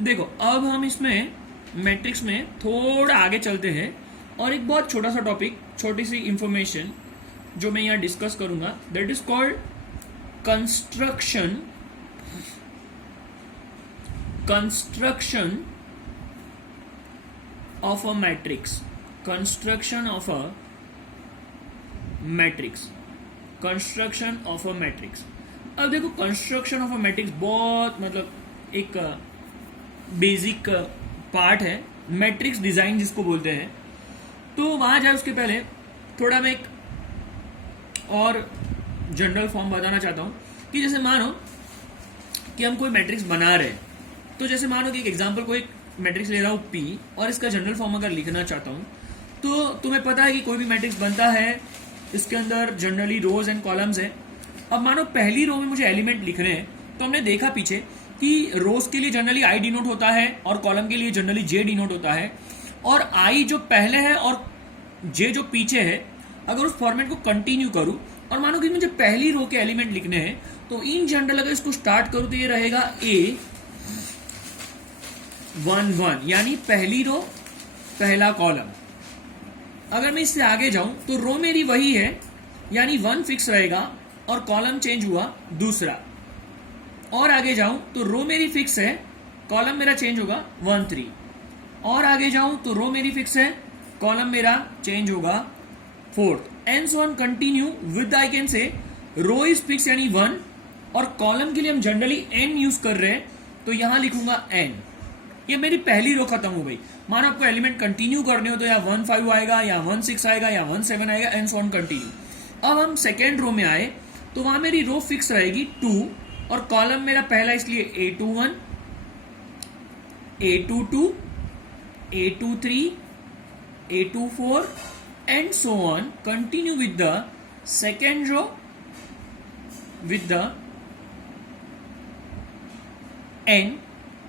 देखो अब हम इसमें मैट्रिक्स में थोड़ा आगे चलते हैं और एक बहुत छोटा सा टॉपिक, छोटी सी इंफॉर्मेशन जो मैं यहाँ डिस्कस करूंगा, that is called construction of a matrix construction of a matrix. अब देखो कंस्ट्रक्शन ऑफ अ मैट्रिक्स बहुत मतलब एक बेसिक पार्ट है मैट्रिक्स डिजाइन जिसको बोलते हैं। तो वहां जाए उसके पहले थोड़ा मैं एक और जनरल फॉर्म बताना चाहता हूं कि जैसे मानो कि हम कोई मैट्रिक्स बना रहे हैं, तो जैसे मानो कि एक एग्जांपल को एक मैट्रिक्स ले रहा हूं P और इसका जनरल फॉर्म अगर लिखना चाहता हूं तो तुम्हें पता है कि कोई भी मैट्रिक्स बनता है इसके अंदर जनरली रोज एंड कॉलम्स है। अब मानो पहली रो में मुझे एलिमेंट लिखने हैं, तो हमने देखा पीछे कि रोज के लिए जनरली I डिनोट होता है और कॉलम के लिए जनरली J डिनोट होता है, और I जो पहले है और J जो पीछे है, अगर उस फॉर्मेट को कंटिन्यू करूं और मानो कि मुझे पहली रो के एलिमेंट लिखने हैं, तो इन जनरल अगर इसको स्टार्ट करूं तो ये रहेगा A11 यानी पहली रो पहला कॉलम। अगर मैं इससे आगे जाऊं तो रो मेरी वही है यानी 1 फिक्स रहेगा और कॉलम चेंज हुआ दूसरा, और आगे जाऊं तो रो मेरी फिक्स है, कॉलम मेरा चेंज होगा 1 3, और आगे जाऊं तो रो मेरी फिक्स है, कॉलम मेरा चेंज होगा 4th, and so on continue with I can say row is fix यानी 1, और कॉलम के लिए हम जनरली n यूज कर रहे हैं तो यहां लिखूंगा n। ये मेरी पहली रो खत्म हो गई। मानो आपको एलिमेंट कंटिन्यू करने हो तो या 1 5 आएगा या 1 6 आएगा या 1 7 आएगा एंड सो ऑन कंटिन्यू। अब हम सेकेंड रो में आए तो वहां मेरी रो फिक्स रहेगी 2 और कॉलम मेरा पहला इसलिए A21 A22 A23 A24 and so on, continue with the second row with the n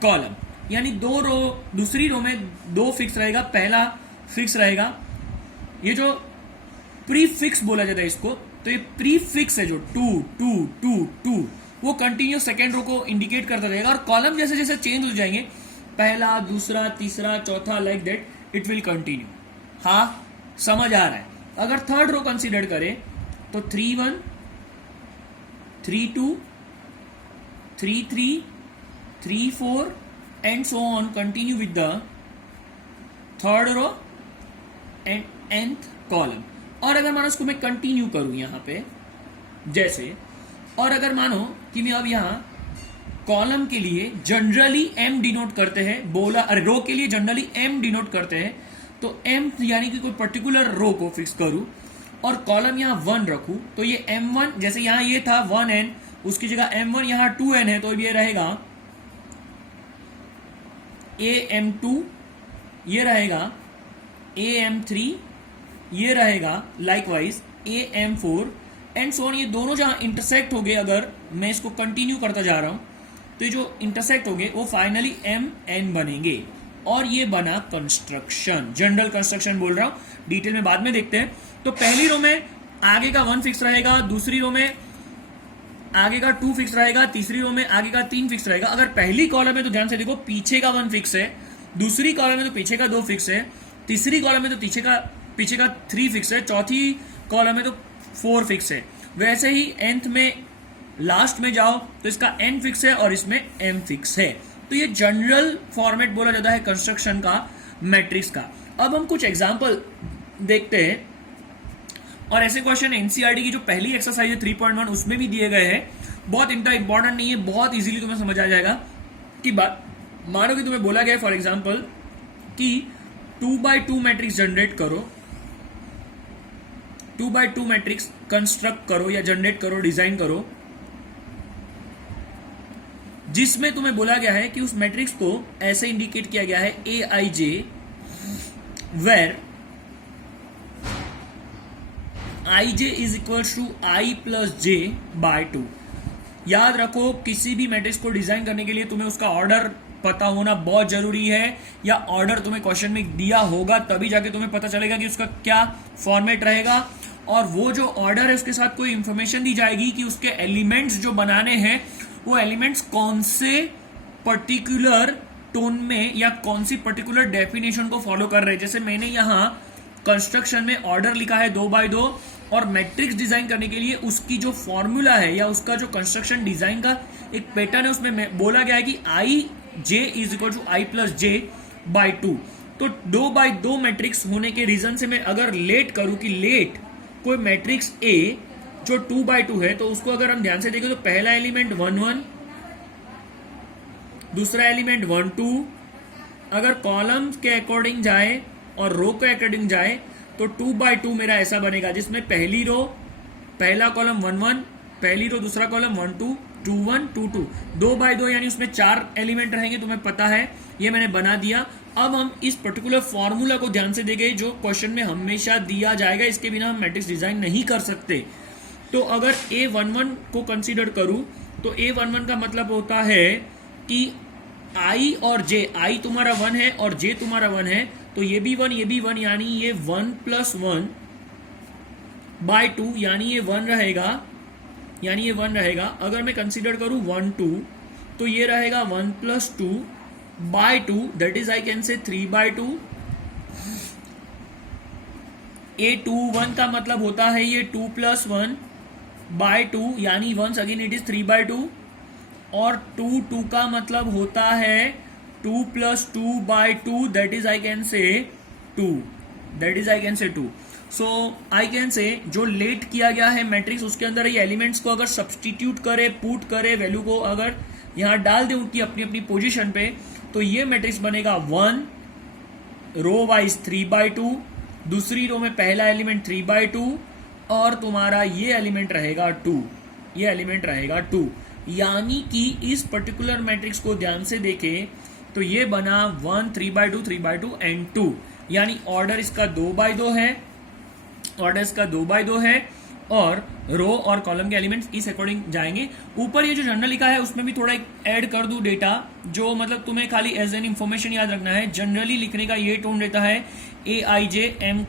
column, यानी दो रो, दूसरी रो में 2 फिक्स रहेगा, पहला फिक्स रहेगा। ये जो प्री फिक्स बोला जाता है इसको, तो ये प्री फिक्स है जो 2 2 2 2 वो कंटिन्यू सेकेंड रो को इंडिकेट करता रहेगा, और कॉलम जैसे जैसे चेंज हो जाएंगे, पहला दूसरा तीसरा चौथा like that it will continue. हाँ समझ आ रहा है। अगर थर्ड रो कंसीडर करें तो 3 1 3 2 3 3 3 4 and so on continue with the third row and nth column. और अगर मानो इसको मैं कंटिन्यू करूं यहां पे जैसे, और अगर मानो कि मैं अब यहां कॉलम के लिए जनरली m डिनोट करते हैं, बोला रो के लिए जनरली m डिनोट करते हैं, तो m यानी कि कोई पर्टिकुलर रो को फिक्स करूं और कॉलम यहां 1 रखूं, तो ये m1 जैसे यहां ये था 1n, उसकी जगह m1 यहां 2n है, तो ये रहेगा am2, ये रहेगा am3, ये रहेगा likewise am4 and so on. ये दोनों जहां इंटरसेक्ट हो गए, अगर मैं इसको कंटिन्यू करता जा रहा हूं तो ये जो इंटरसेक्ट हो गए वो फाइनली mn बनेंगे, और ये बना कंस्ट्रक्शन। जनरल कंस्ट्रक्शन बोल रहा हूं, डिटेल में बाद में देखते हैं। तो पहली रो में आगे का 1 फिक्स रहेगा, दूसरी रो में आगे का 2 फिक्स रहेगा, तीसरी रो में आगे का 3 फिक्स रहेगा। अगर पहली कॉलम में तो ध्यान से देखो पीछे का 1 फिक्स है, दूसरी कॉलम में तो पीछे का 2 फिक्स है, तीसरी कॉलम में तो पीछे का 3 फिक्स है, चौथी कॉलम में तो 4 फिक्स है। वैसे ही nth में लास्ट में जाओ तो इसका n फिक्स है और इसमें m फिक्स है। तो ये जनरल फॉर्मेट बोला जाता है कंस्ट्रक्शन का मैट्रिक्स का। अब हम कुछ एग्जांपल देखते हैं, और ऐसे क्वेश्चन एनसीईआरटी की जो पहली एक्सरसाइज है 3.1 उसमें भी दिए गए हैं। बहुत इंपॉर्टेंट नहीं है, बहुत इजीली तुम्हें समझ आ जाएगा कि बात। मानो कि तुम्हें बोला गया फॉर एग्जांपल कि 2x2 मैट्रिक्स जनरेट करो, 2x2 मैट्रिक्स कंस्ट्रक्ट करो या जनरेट करो, डिजाइन करो, जिसमें तुम्हें बोला गया है कि उस मैट्रिक्स को ऐसे इंडिकेट किया गया है aij where ij is equal to i plus j by 2। याद रखो किसी भी मैट्रिक्स को डिजाइन करने के लिए तुम्हें उसका ऑर्डर पता होना बहुत जरूरी है, या ऑर्डर तुम्हें क्वेश्चन में दिया होगा तभी जाके तुम्हें पता चलेगा कि उसका क्या फॉर्मेट रहेगा, और वो जो ऑर्डर है उसके साथ कोई इंफॉर्मेशन दी जाएगी कि उसके एलिमेंट्स जो बनाने हैं वो एलिमेंट्स कौन से पर्टिकुलर टोन में या कौन सी पर्टिकुलर डेफिनेशन को फॉलो कर रहे हैं। जैसे मैंने यहाँ कंस्ट्रक्शन में ऑर्डर लिखा है 2x2 और मैट्रिक्स डिजाइन करने के लिए उसकी जो फॉर्मूला है या उसका जो कंस्ट्रक्शन डिजाइन का एक पैटर्न है उसमें बोला गया है कि I J is equal to I plus J by 2। तो 2x2 मैट्रिक्स होने के रीजन से मैं अगर लेट करूं कि लेट कोई मैट्रिक्स ए जो 2x2 है, तो उसको अगर हम ध्यान से देखें तो पहला एलिमेंट 1 1, दूसरा एलिमेंट 1 2, अगर कॉलम के अकॉर्डिंग जाए और रो के अकॉर्डिंग जाए तो 2x2 मेरा ऐसा बनेगा जिसमें पहली रो पहला कॉलम 1 1, पहली रो दूसरा कॉलम 1 2 2 1 2 2, 2x2 यानी उसमें 4 एलिमेंट रहेंगे, तुम्हें पता है, ये मैंने बना दिया। अब हम इस पर्टिकुलर फॉर्मूला को ध्यान से देखें जो क्वेश्चन में हमेशा दिया जाएगा, इसके बिना हम मैट्रिक्स डिजाइन नहीं कर सकते। तो अगर A11 को कंसीडर करूं तो A11 का मतलब होता है कि I और J, I तुम्हारा 1 है और J तुम्हारा 1 है, तो ये भी 1 ये भी 1, यानी ये 1 + 1 बाय 2, यानी ये 1 रहेगा। अगर मैं कंसीडर करूं 1 2 तो ये रहेगा 1 + 2 by 2, that is I can say 3/2। A21 का मतलब होता है ये 2 + 1 बाय 2, यानी वंस अगेन इट इज 3/2। और 2 2 का मतलब होता है 2 + 2 by 2, that is I can say 2। So I can से जो लेट किया गया है मैट्रिक्स उसके अंदर ये एलिमेंट्स को अगर सब्सटीट्यूट करे, पुट करे, वैल्यू को अगर यहां डाल दे उनकी अपनी अपनी पोजीशन पे, तो ये मैट्रिक्स बनेगा 1 रो वाइज 3/2, दूसरी रो में पहला एलिमेंट 3/2 और तुम्हारा ये एलिमेंट रहेगा 2, यानी कि इस पर्टिकुलर मैट्रिक्स को ध्यान से देखें तो ये बना 1 3/2 एंड 2, यानी ऑर्डर इसका 2x2 है, और रो और कॉलम के एलिमेंट्स इस अकॉर्डिंग जाएंगे। ऊपर ये जो जनरल लिखा है उसमें भी थोड़ा ऐड कर दूं डेटा, जो मतलब तुम्हें खाली एज एन इंफॉर्मेशन याद रखना है। जनरली लिखने का ये टोन रहता है AIJ M ×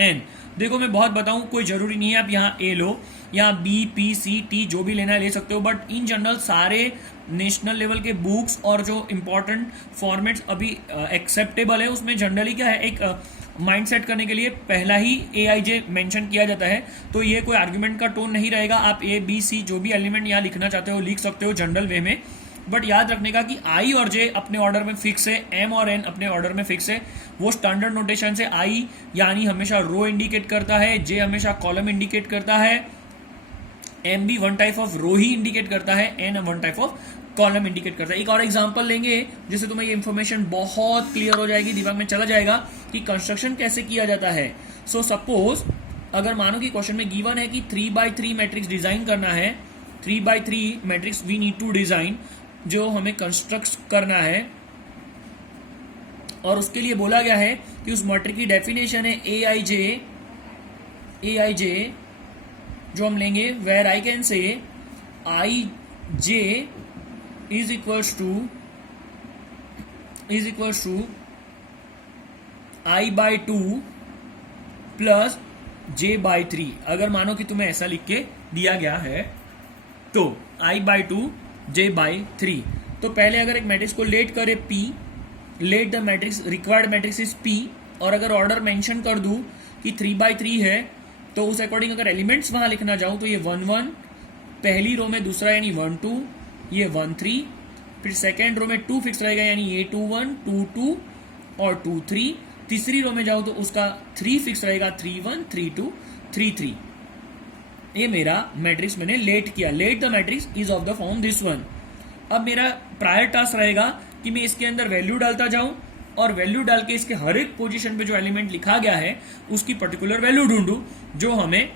N। देखो मैं बहुत बताऊं, कोई जरूरी नहीं है आप यहाँ A लो, यहाँ B P C T जो भी लेना है ले सकते हो, बट इन जनरल सारे नेशनल लेवल के बुक्स और जो इंपॉर्टेंट फॉर्मेट्स अभी एक्सेप्टेबल है उसमें जनरली क्या है, एक माइंड सेट करने के लिए पहला ही AIJ मेंशन किया जाता है। तो ये कोई आर्ग्यूमेंट का टोन नहीं रहेगा, आप A B C जो भी एलिमेंट यहाँ लिखना चाहते हो लिख सकते हो जनरल वे में, बट याद रखने का कि I और J अपने ऑर्डर में फिक्स है, M और N अपने ऑर्डर में फिक्स है। वो स्टैंडर्ड नोटेशन से I यानी हमेशा रो इंडिकेट करता है, J हमेशा कॉलम इंडिकेट करता है, M भी वन टाइप ऑफ रो ही इंडिकेट करता है, N one type of column indicate करता है। एक और एग्जांपल लेंगे जिससे तुम्हें ये इंफॉर्मेशन बहुत क्लियर हो जाएगी, दिमाग में चला जाएगा कि कंस्ट्रक्शन कैसे किया जाता है। सो सपोज अगर मानो कि क्वेश्चन में गिवन है कि 3x3 मैट्रिक्स डिजाइन करना है, 3x3 matrix we need to design, जो हमें कंस्ट्रक्ट करना है, और उसके लिए बोला गया है कि उस मैट्रिक्स की डेफिनेशन है AIJ जो हम लेंगे where I can say IJ is equals to I/2 plus J/3। अगर मानो कि तुम्हें ऐसा लिख के दिया गया है तो I/2 J/3। तो पहले अगर एक मैट्रिक्स को लेट करे P, let the matrix required matrix is P, और अगर ऑर्डर मेंशन कर दूं कि 3/3 है तो उस अकॉर्डिंग अगर एलिमेंट्स वहां लिखना चाहूं तो ये 1 1, पहली रो में दूसरा यानी 1 2, ये 1 3, फिर सेकेंड रो में 2 फिक्स रहेगा यानी ये 2 1 2 2 और 2 3, तीसरी रो में जाओ तो उसका 3 फिक्स रहेगा 3 1 3 2 3 3। ये मेरा मैट्रिक्स मैंने लेट किया, let the matrix is of the form this one. अब मेरा प्रायर टास्क रहेगा कि मैं इसके अंदर वैल्यू डालता जाऊं और वैल्यू डाल के इसके हर एक पोजीशन पे जो एलिमेंट लिखा गया है उसकी पर्टिकुलर वैल्यू ढूंढूं जो हमें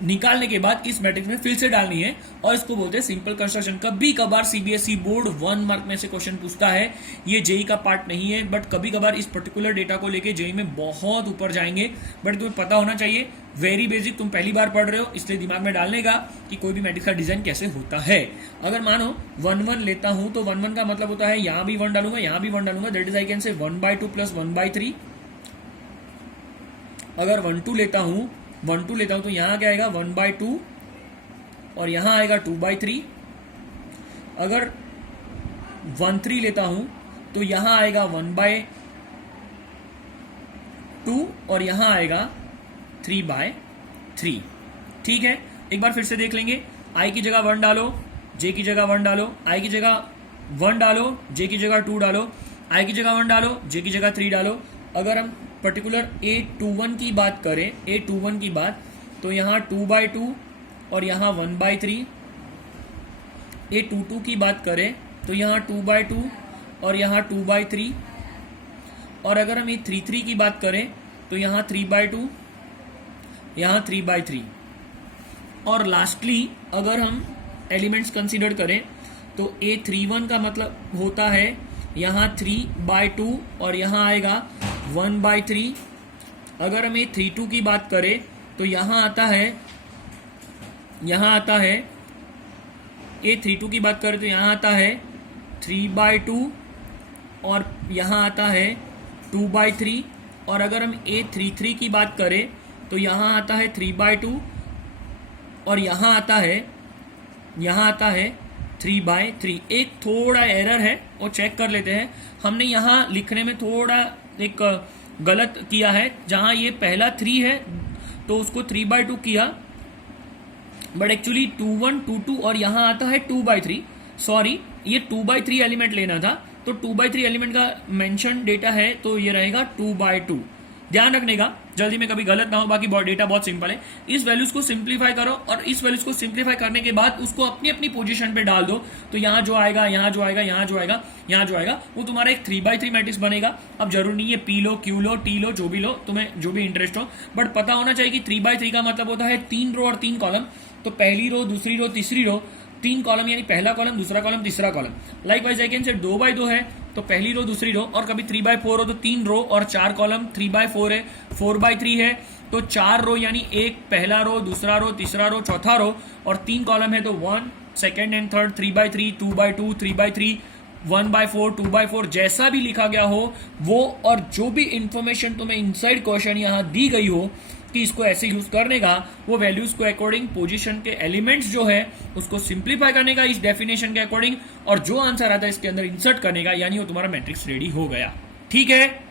निकालने के बाद इस मैट्रिक्स में फिर से डालनी है, और इसको बोलते हैं सिंपल कंस्ट्रक्शन। कभी कभार CBSE बोर्ड 1 मार्क में से क्वेश्चन पूछता है, ये जेई का पार्ट नहीं है, बट कभी कभार इस पर्टिकुलर डेटा को लेके जेई में बहुत ऊपर जाएंगे, बट तुम्हें पता होना चाहिए, वेरी बेसिक, तुम पहली बार पढ़ रहे हो इसलिए दिमाग में डालने का कि कोई भी मैट्रिक्स का डिजाइन कैसे होता है। अगर मानो 1 1 लेता हूं तो 1 1 का मतलब होता है यहां भी 1 डालूंगा, यहां भी 1 डालूंगा, दैट इज आई कैन से 1/2 प्लस 1/3। अगर 1 2 लेता हूं तो यहां क्या आएगा 1/2 और यहां आएगा 2/3। अगर 1 3 लेता हूं तो यहां आएगा 1/2 और यहां आएगा 3/3। ठीक है, एक बार फिर से देख लेंगे। आई की जगह 1 डालो, जे की जगह 1 डालो, आई की जगह 1 डालो, जे की जगह 2 डालो, आई की जगह 1 डालो, जे की जगह 3 डालो। अगर हम पर्टिकुलर A21 की बात करें, A21 की बात, तो यहाँ 2/2 और यहाँ 1/3। A22 की बात करें तो यहाँ 2/2 और यहाँ 2/3। और अगर हम A33 की बात करें तो यहाँ 3/2, यहाँ 3/3। और लास्टली अगर हम एलिमेंट्स कंसीडर करें तो A31 का मतलब होता है यहाँ 3/2 और यहाँ आएगा 1/3। अगर हम A32 की बात करें तो यहाँ आता है A32 की बात करें तो यहाँ आता है 3/2 और यहाँ आता है 2/3। और अगर हम A33 की बात करें तो यहाँ आता है 3/2 और यहाँ आता है 3/3। एक थोड़ा एरर है, वो चेक कर लेते हैं। हमने यहाँ लिखने में थोड़ा एक गलत किया है, जहाँ ये पहला 3 है तो उसको 3/2 किया, बट एक्चुअली 2 1 2 2 और यहाँ आता है 2/3। सॉरी, ये 2/3 एलिमेंट लेना था, तो 2/3 एलिमेंट का मेंशन डेटा है तो ये रहेगा 2/2। ध्यान रखने का, जल्दी में कभी गलत ना हो। बाकी डेटा बहुत सिंपल है। इस वैल्यूज को सिंप्लीफाई करो और इस वैल्यूज को सिंप्लीफाई करने के बाद उसको अपनी अपनी पोजीशन पे डाल दो, तो यहाँ जो आएगा, यहाँ जो आएगा, यहाँ जो आएगा, यहाँ जो आएगा, वो तुम्हारा एक 3/3 मैट्रिक्स बनेगा। अब जरूर नहीं है P लो, Q लो, T लो, जो भी लो, तुम्हें जो भी इंटरेस्ट हो, बट पता होना चाहिए कि 3/3 का मतलब होता है 3 रो और 3 कॉलम। तो पहली रो, दूसरी रो, तीसरी रो, 3 कॉलम, यानी पहला कॉलम, दूसरा कॉलम, तीसरा कॉलम। लाइकवाइज आई कैन से 2/2 है तो पहली रो, दूसरी रो, और कभी 3/4 हो तो 3 रो और 4 कॉलम। 3/4 है, 4/3 है तो 4 रो, यानी एक पहला रो, दूसरा रो, तीसरा रो, चौथा रो, और 3 कॉलम है तो 1 सेकेंड एंड थर्ड। 3/3, 2/2, 3/3, 1/4, 2/4, जैसा भी लिखा गया हो वो, और जो भी इंफॉर्मेशन तुम्हें इनसाइड क्वेश्चन यहाँ दी गई हो कि इसको ऐसे यूज करने का, वो वैल्यूज को अकॉर्डिंग पोजीशन के एलिमेंट्स जो है उसको सिंप्लीफाई करने का इस डेफिनेशन के अकॉर्डिंग, और जो आंसर आता है इसके अंदर इंसर्ट करने का, यानी वो तुम्हारा मैट्रिक्स रेडी हो गया। ठीक है।